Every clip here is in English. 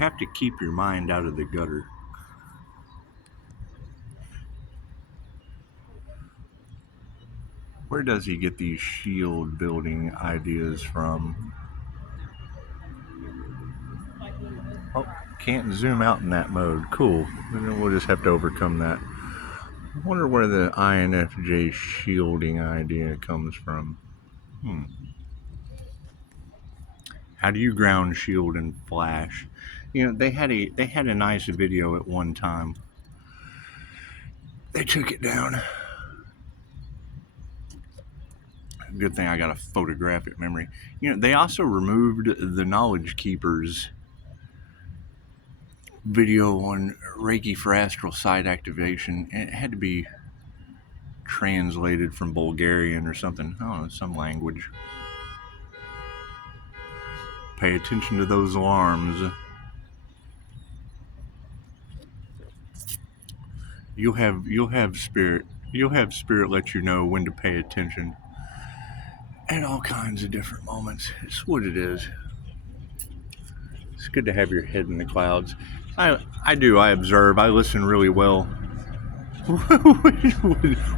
have to keep your mind out of the gutter. Where does he get these shield building ideas from? Oh, can't zoom out in that mode. Cool. Then we'll just have to overcome that. I wonder where the INFJ shielding idea comes from. How do you ground, shield, and flash? You know, they had a nice video at one time. They took it down. Good thing I got a photographic memory. You know, they also removed the Knowledge Keepers video on Reiki for astral site activation. It had to be translated from Bulgarian or something. I don't know, some language. Pay attention to those alarms. You'll have spirit let you know when to pay attention at all kinds of different moments. It's what it is. It's good to have your head in the clouds. I observe, I listen really well.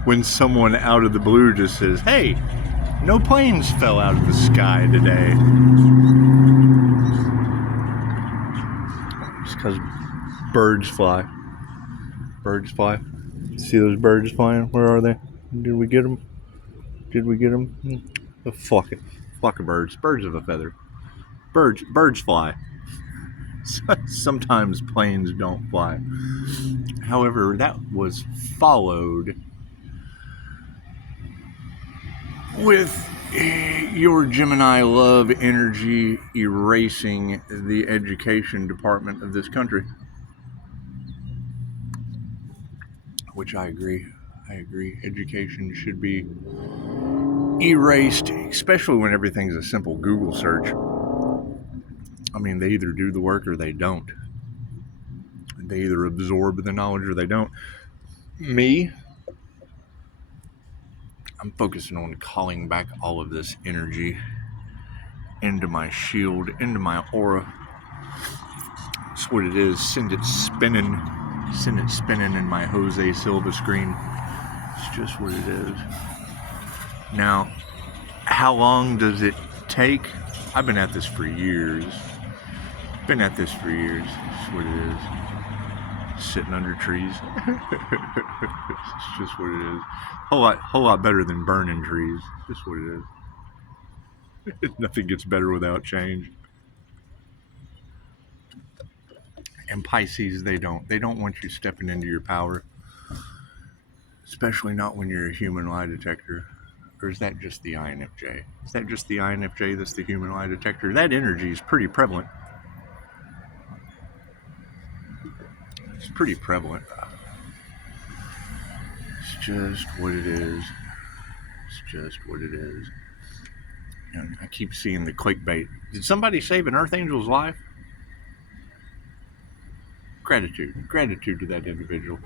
When someone out of the blue just says, hey, no planes fell out of the sky today. It's because birds fly. Birds fly. See those birds flying? Where are they? Did we get them? The flock of birds. Birds of a feather. Birds fly. Sometimes planes don't fly. However, that was followed with your Gemini love energy erasing the education department of this country. Which I agree. Education should be erased, especially when everything's a simple Google search. I mean, they either do the work or they don't. They either absorb the knowledge or they don't. Me, I'm focusing on calling back all of this energy into my shield, into my aura. That's what it is. Send it spinning in my Jose Silva screen. It's just what it is. Now, how long does it take? I've been at this for years. It's what it is. Sitting under trees. It's just what it is. Whole lot better than burning trees. It's just what it is. Nothing gets better without change. And Pisces, they don't want you stepping into your power. Especially not when you're a human lie detector. Or is that just the INFJ? Is that just the INFJ that's the human lie detector? That energy is pretty prevalent. It's pretty prevalent. It's just what it is. And I keep seeing the clickbait. Did somebody save an Earth Angel's life? Gratitude to that individual.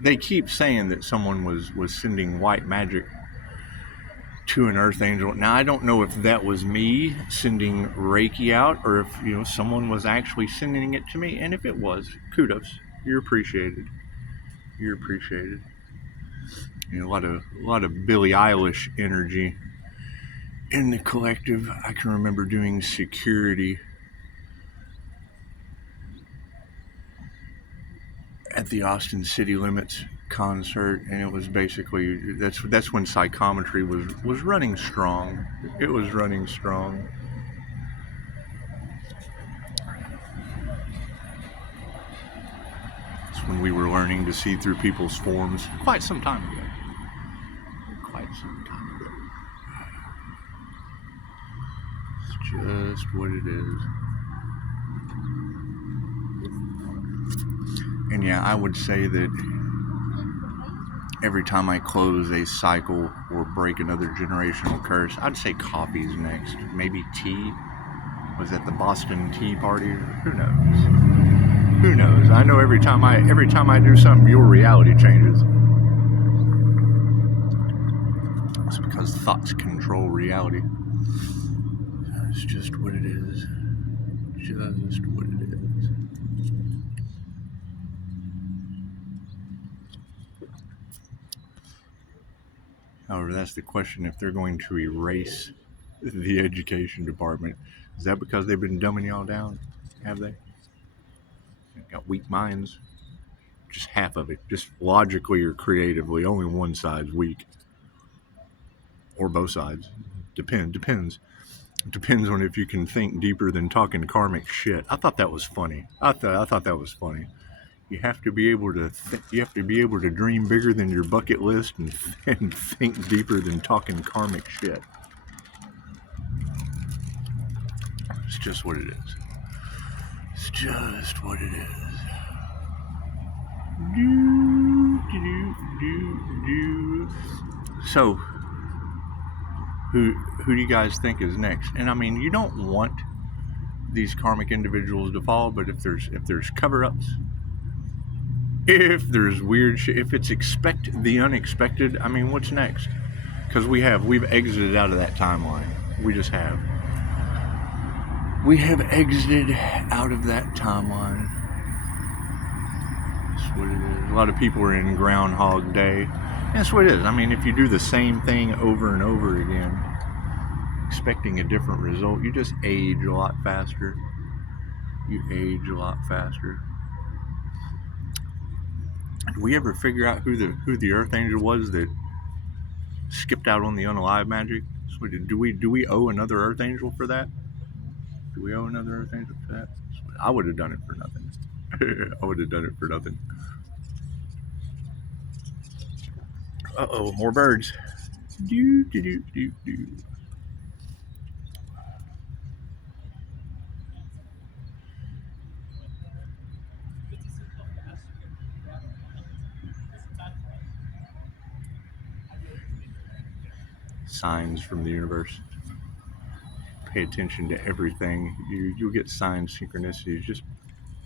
They keep saying that someone was sending white magic to an Earth Angel. Now, I don't know if that was me sending Reiki out or if, someone was actually sending it to me. And if it was, kudos. You're appreciated. A lot of Billie Eilish energy in the collective. I can remember doing security at the Austin City Limits concert, and it was basically that's when psychometry was running strong. It was running strong. It's when we were learning to see through people's forms quite some time ago. It's just what it is. And yeah, I would say that every time I close a cycle or break another generational curse, I'd say coffee's next. Maybe tea. Was that the Boston Tea Party? Who knows? I know every time I do something, your reality changes. It's because thoughts control reality. It's just what it is. Just what it is. However, that's the question. If they're going to erase the education department, is that because they've been dumbing y'all down? Have they? They've got weak minds. Just half of it. Just logically or creatively, only one side's weak. Or both sides. Depends. It depends on if you can think deeper than talking karmic shit. I thought that was funny. I thought that was funny. You have to be able to dream bigger than your bucket list and think deeper than talking karmic shit. It's just what it is. It's just what it is. So, who do you guys think is next? And I mean, you don't want these karmic individuals to fall, but if there's cover-ups, if there's weird shit, if it's expect the unexpected, I mean, what's next? Because we've exited out of that timeline. We just have. We have exited out of that timeline. That's what it is. A lot of people are in Groundhog Day. And that's what it is. I mean, if you do the same thing over and over again, expecting a different result, you just age a lot faster. You age a lot faster. Did we ever figure out who the Earth Angel was that skipped out on the unalive magic? So do we owe another Earth Angel for that? Do we owe another Earth Angel for that? I would have done it for nothing. I would have done it for nothing. Uh-oh, more birds. Do. Signs from the universe. Pay attention to everything. You'll get signs, synchronicities. Just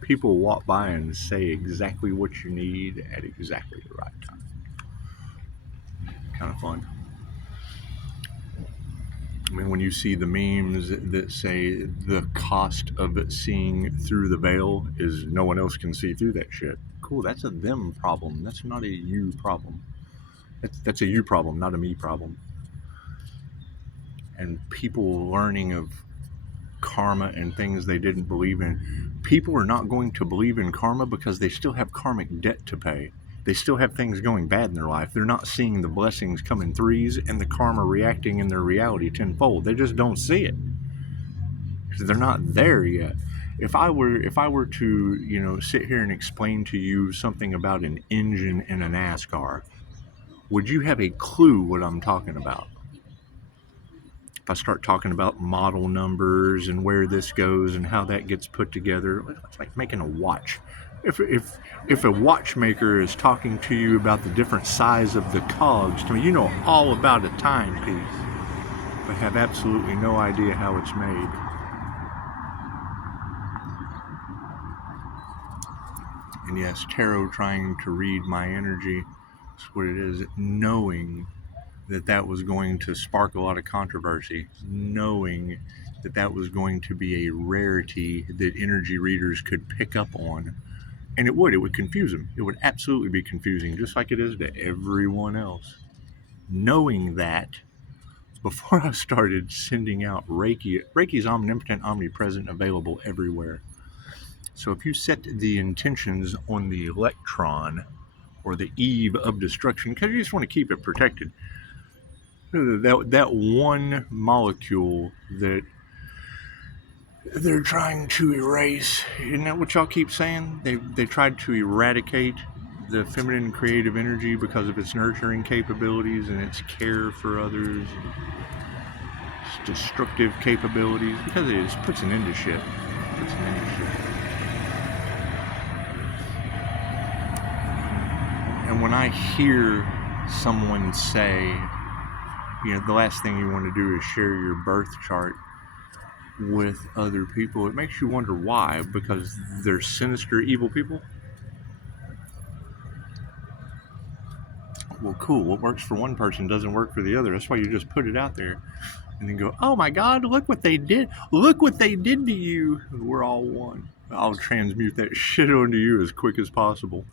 people walk by and say exactly what you need at exactly the right time. Kind of fun. I mean, when you see the memes that say the cost of seeing through the veil is no one else can see through that shit. Cool, that's a them problem. That's not a you problem. That's a you problem, not a me problem. And people learning of karma and things they didn't believe in. People are not going to believe in karma because they still have karmic debt to pay. They still have things going bad in their life. They're not seeing the blessings come in threes and the karma reacting in their reality tenfold. They just don't see it because they're not there yet. If I were to, sit here and explain to you something about an engine in a NASCAR, would you have a clue what I'm talking about? If I start talking about model numbers and where this goes and how that gets put together, it's like making a watch. If a watchmaker is talking to you about the different size of the cogs, to me, you know all about a timepiece, but have absolutely no idea how it's made. And yes, tarot trying to read my energy, that's what it is, knowing that was going to spark a lot of controversy, knowing that was going to be a rarity that energy readers could pick up on. And it would confuse them. It would absolutely be confusing, just like it is to everyone else. Knowing that, before I started sending out Reiki, Reiki's omnipotent, omnipresent, available everywhere. So if you set the intentions on the electron or the eve of destruction, because you just want to keep it protected, that one molecule that they're trying to erase, isn't that what y'all keep saying? They tried to eradicate the feminine creative energy because of its nurturing capabilities and its care for others, its destructive capabilities, because it just puts an end to shit. And when I hear someone say, the last thing you want to do is share your birth chart with other people, it makes you wonder why. Because they're sinister, evil people? Well, cool. What works for one person doesn't work for the other. That's why you just put it out there and then go, oh my God, look what they did. Look what they did to you. We're all one. I'll transmute that shit onto you as quick as possible.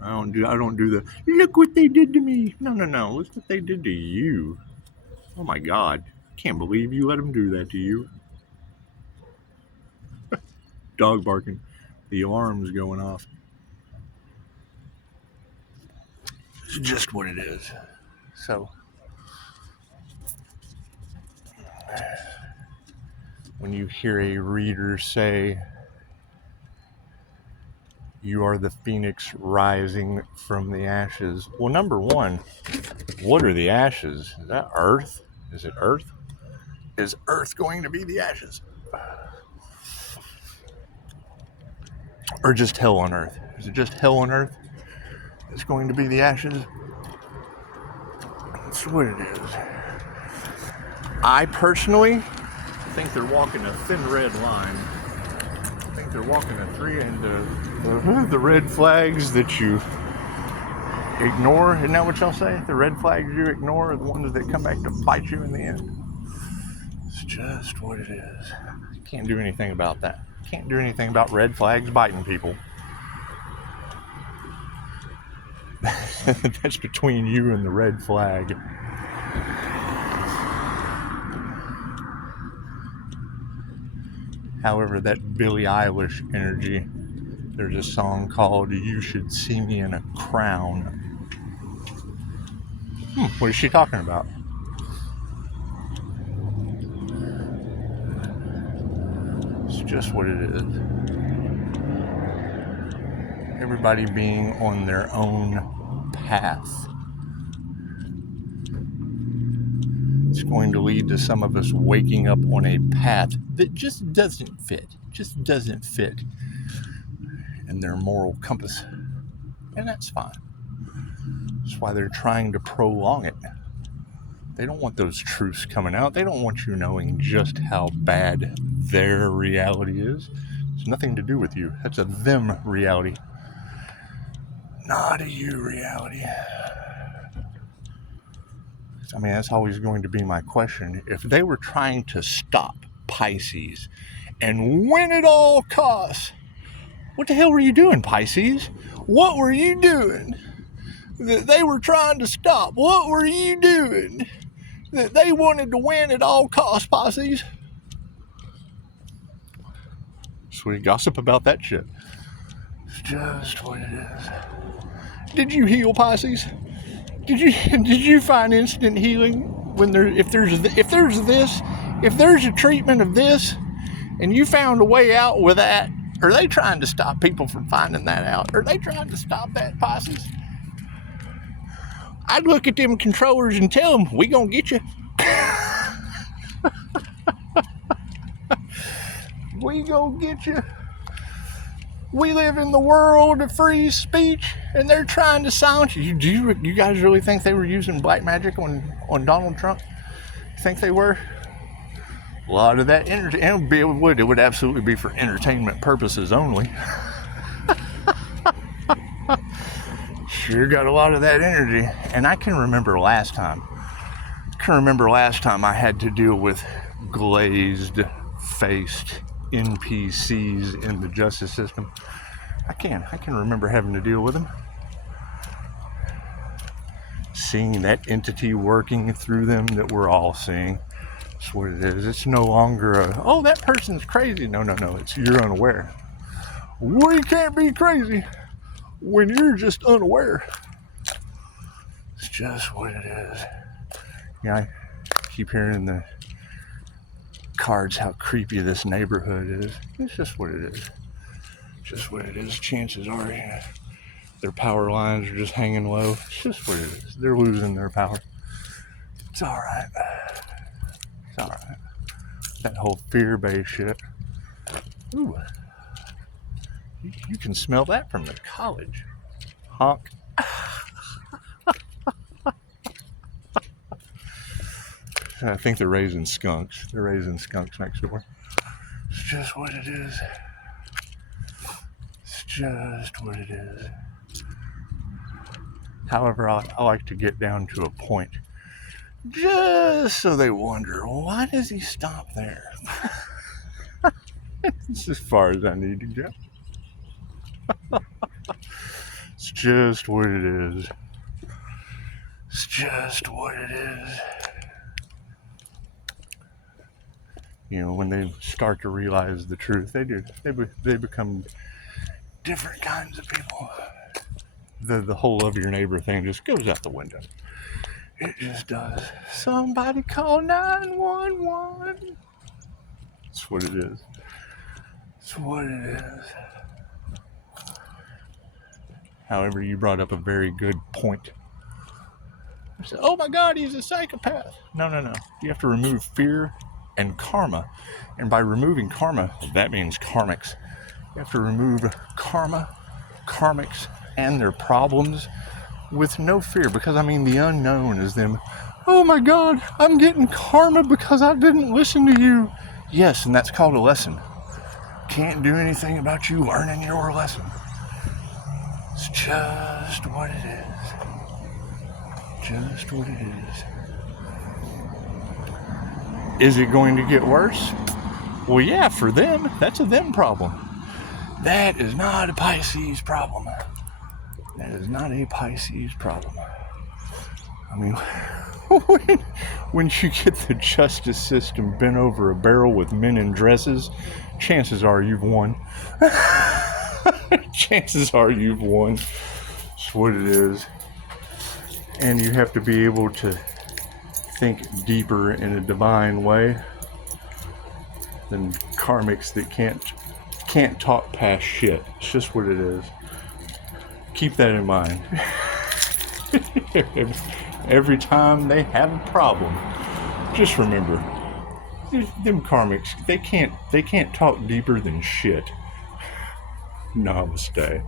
I don't do the, look what they did to me. No. Look what they did to you. Oh my God. Can't believe you let them do that to you. Dog barking. The alarm's going off. It's just what it is. So, when you hear a reader say, you are the phoenix rising from the ashes. Well, number one, what are the ashes? Is that Earth? Is it Earth? Is Earth going to be the ashes? Or just hell on Earth? Is it just hell on Earth that's going to be the ashes? That's what it is. I personally think they're walking a thin red line. I think they're walking a three, and the red flags that you ignore, isn't that what y'all say? The red flags you ignore are the ones that come back to bite you in the end. It's just what it is. Can't do anything about that. Can't do anything about red flags biting people. That's between you and the red flag. However, that Billie Eilish energy, there's a song called You Should See Me in a Crown. What is she talking about? It's just what it is. Everybody being on their own path. It's going to lead to some of us waking up on a path that just doesn't fit. Just doesn't fit in their moral compass. And that's fine. That's why they're trying to prolong it. They don't want those truths coming out. They don't want you knowing just how bad their reality is. It's nothing to do with you. That's a them reality. Not a you reality. I mean, that's always going to be my question. If they were trying to stop Pisces and win at all costs, what the hell were you doing, Pisces? What were you doing that they were trying to stop? What were you doing that they wanted to win at all costs, Pisces? So we gossip about that shit. It's just what it is. Did you heal, Pisces? Did you find instant healing when if there's a treatment of this, and you found a way out with that? Are they trying to stop people from finding that out? Are they trying to stop that, Pisces? I'd look at them controllers and tell them, we gonna get you. We gonna get you. We live in the world of free speech, and they're trying to silence you. You guys really think they were using black magic on Donald Trump? You think they were? A lot of that energy, and it would absolutely be for entertainment purposes only. Sure got a lot of that energy. And I can remember last time I had to deal with glazed-faced NPCs in the justice system. I can remember having to deal with them. Seeing that entity working through them that we're all seeing. That's what it is. It's no longer that person's crazy. No. It's you're unaware. We can't be crazy when you're just unaware. It's just what it is. Yeah, I keep hearing the cards how creepy this neighborhood is. It's just what it is. Just what it is. Chances are their power lines are just hanging low. It's just what it is. They're losing their power. It's alright. It's alright. That whole fear-based shit. Ooh. You can smell that from the college. Honk. I think they're raising skunks. They're raising skunks next door. It's just what it is. It's just what it is. However, I like to get down to a point just so they wonder, why does he stop there? It's as far as I need to go. As It's just what it is. It's just what it is. You know, when they start to realize the truth, they become different kinds of people. The whole love your neighbor thing just goes out the window. It just does. Somebody call 911. That's what it is. That's what it is. However, you brought up a very good point. I said, oh my God, he's a psychopath. No. You have to remove fear and karma. And by removing karma, that means karmics. You have to remove karma, karmics, and their problems with no fear. Because, I mean, the unknown is them, oh my God, I'm getting karma because I didn't listen to you. Yes, and that's called a lesson. Can't do anything about you learning your lesson. It's just what it is. Just what it is. Is it going to get worse? Well, yeah, for them, that's a them problem. That is not a Pisces problem. That is not a Pisces problem. I mean, when you get the justice system bent over a barrel with men in dresses, chances are you've won. Chances are you've won. That's what it is. And you have to be able to think deeper in a divine way than karmics that can't talk past shit. It's just what it is. Keep that in mind. Every time they have a problem, just remember, them karmics, they can't talk deeper than shit. Namaste.